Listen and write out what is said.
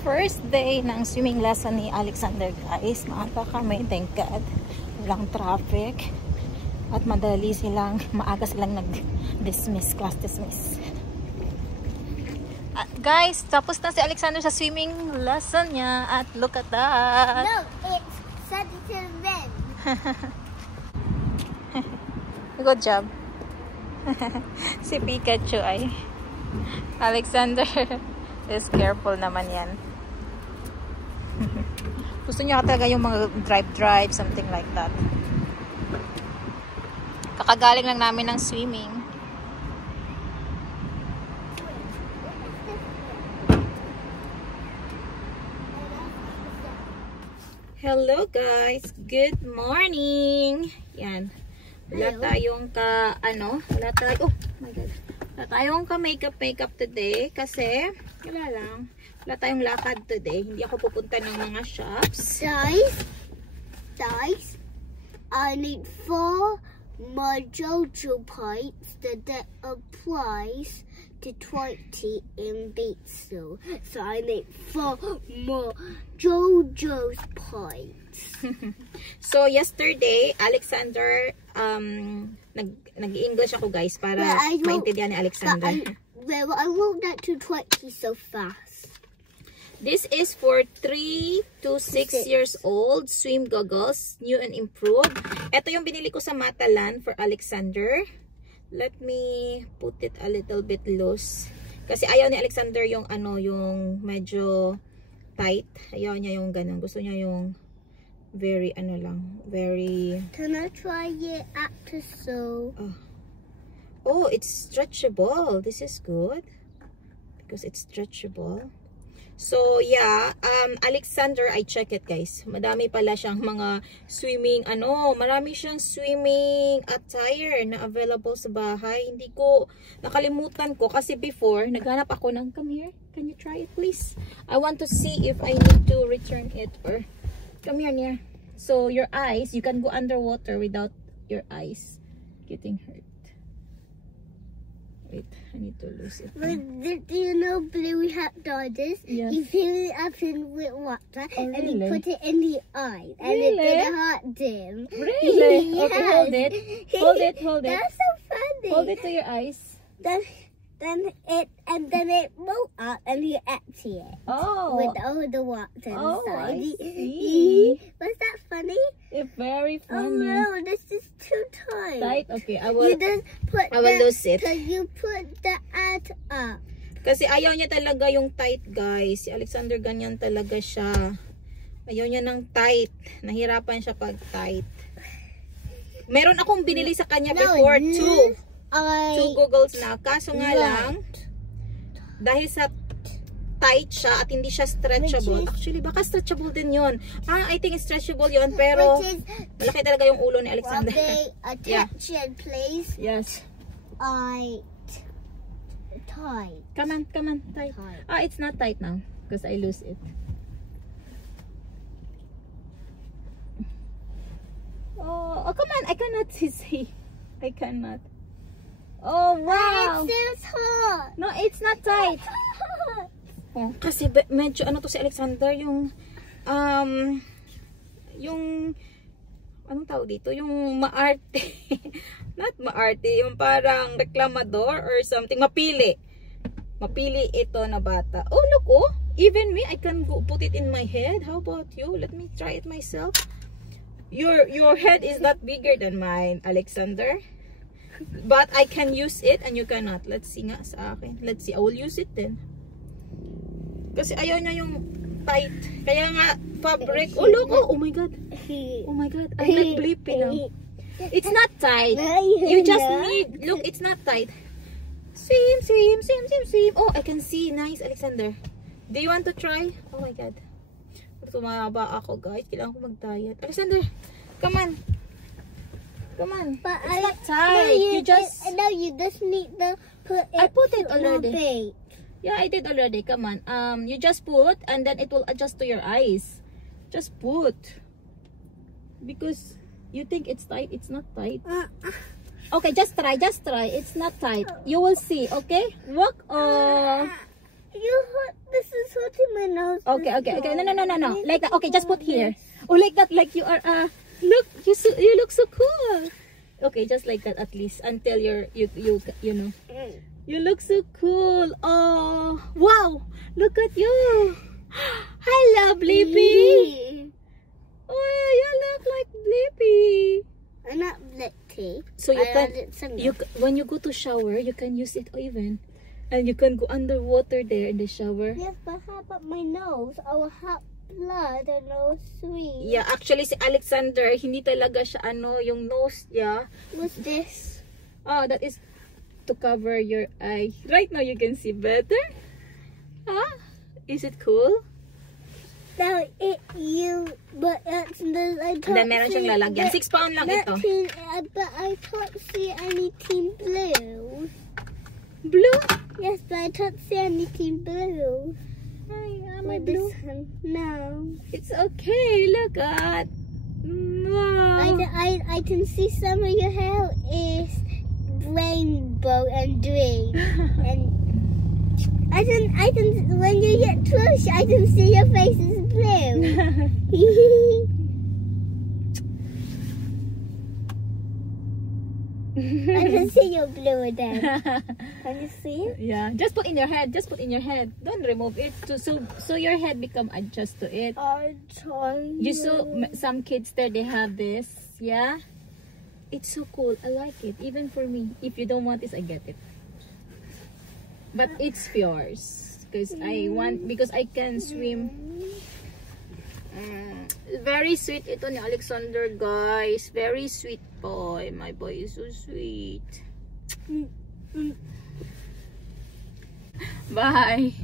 First day ng swimming lesson ni Alexander, guys. Maaga kami, thank God. Walang traffic. At maaga silang nag-dismiss, class dismiss. At guys, tapos na si Alexander sa swimming lesson niya. At look at that. No, it's Saturday then. Good job. Si Pikachu ay Alexander is careful naman yan. Gusto niya talaga yung mga drive, something like that. Kakagaling lang namin ng swimming. Hello guys, good morning. Yan. Wala tayong oh my god. Wala tayong makeup today kasi wala tayong lakad today. Hindi ako pupunta ng mga shops. Guys, I need 4 more JoJo points that applies to 20 in Beatsu. So I need 4 more JoJo's points. So yesterday, Alexander, nag-English ako guys para maintindihan ni Alexander. I wrote that to 20 so fast. This is for 3 to 6 years old, swim goggles, new and improved. Ito yung binili ko sa Matalan for Alexander. Let me put it a little bit loose. Kasi ayaw ni Alexander yung yung medyo tight. Ayaw niya yung ganun. Gusto niya yung very very... Can I try it after so? Oh, it's stretchable. This is good. Because it's stretchable. So, yeah. Alexander, I check it, guys. Madami pala siyang mga swimming, marami siyang swimming attire na available sa bahay. Hindi ko, nakalimutan ko. Kasi before, naghanap ako ng, come here. Can you try it, please? I want to see if I need to return it or, come here, near. So, your eyes, you can go underwater without your eyes getting hurt. Wait, I need to lose it. But do you know Bluey Hat does this? Yes. He filled it up in with water and he really? put it in the eye. And Really? it did hurt him. Really? Yes. Okay, hold it. Hold it. That's so funny. Hold it to your eyes. Then it moved up and he emptied it. Oh. With all the water Oh, inside. I see. Was that funny? It's very Oh funny. no, this is too tight. Tight? Okay, I You will. just put I will lose it. Cause you put the ad up. Kasi ayaw niya talaga yung tight, guys. Si Alexander ganyan talaga siya. Ayaw niya ng tight. Nahirapan siya pag tight. Meron akong binili sa kanya before, two goggles na. Kaso nga lang, dahil sa tight siya at hindi siya stretchable. Actually, baka stretchable din yun. I think it's stretchable yun. Pero, malaki talaga yung ulo ni Alexander. Attention, please. Yes. Tight. Come on, tight. It's not tight now because I lose it. Oh, come on. I cannot see. I cannot. Oh, wow. It's hot. No, it's not tight. Oh, kasi medyo to si Alexander yung anong tawag dito, yung maarte. Not maarte, yung parang reklamador or something, mapili ito na bata. Oh, look, even me, I can put it in my head. How about you? Let me try it myself. Your head is not bigger than mine, Alexander. But I can use it and you cannot. Let's see nga sa akin. Let's see. I will use it then. Kasi ayaw niya yung tight. Kaya nga, fabric. Oh, look. Oh my God. Oh my God. I'm like bleeping now. It's not tight. You just need... Look, it's not tight. Swim. Oh, I can see. Nice, Alexander. Do you want to try? Oh my God. Tumaba ako, guys. Kailangan ko mag-diet. Alexander, come on. Come on. But it's not tight. You just need to put it. I put it already. Big. Yeah, I did already. Come on. You just put and then it will adjust to your eyes. Just put. Because you think it's tight. It's not tight. Okay, just try. It's not tight. You will see. Okay. Walk. This is hurting my nose. Okay, okay, okay. No, no, no, no, no. Like that. Okay, just put here. Oh, like that. Like you are. Look, you look so cool. Okay, just like that at least until you know. You look so cool. Oh, wow! Look at you. Hello, Blippi. Oh, you look like Blippi. I'm not Blippi. So when you go to shower, you can use it even. And you can go underwater there in the shower. Yes, but how about my nose? I will have blood and no sweet. Yeah, actually si Alexander, hindi talaga siya yung nose niya. What's this? Oh, that is to cover your eye. Right now you can see better. Huh? Is it cool? Now but I And then meron siyang lalagyan. 6 pound lang ito. But I can't see anything blue. Blue? Yes, but I can't see anything blue. Ay, With blue. this one. No. It's okay. Look at. Wow. I can see some of your hair is rainbow and green. And I can when you get close, I can see your face is blue. I can see your blue then. Can you see it? Yeah, just put in your head. Just put in your head. Don't remove it. So your head become adjust to it. I try. You saw some kids there. They have this. Yeah, it's so cool. I like it. Even for me. If you don't want this, I get it. But it's yours because because I can swim. Very sweet ito ni Alexander, guys. Very sweet boy. My boy is so sweet. Bye.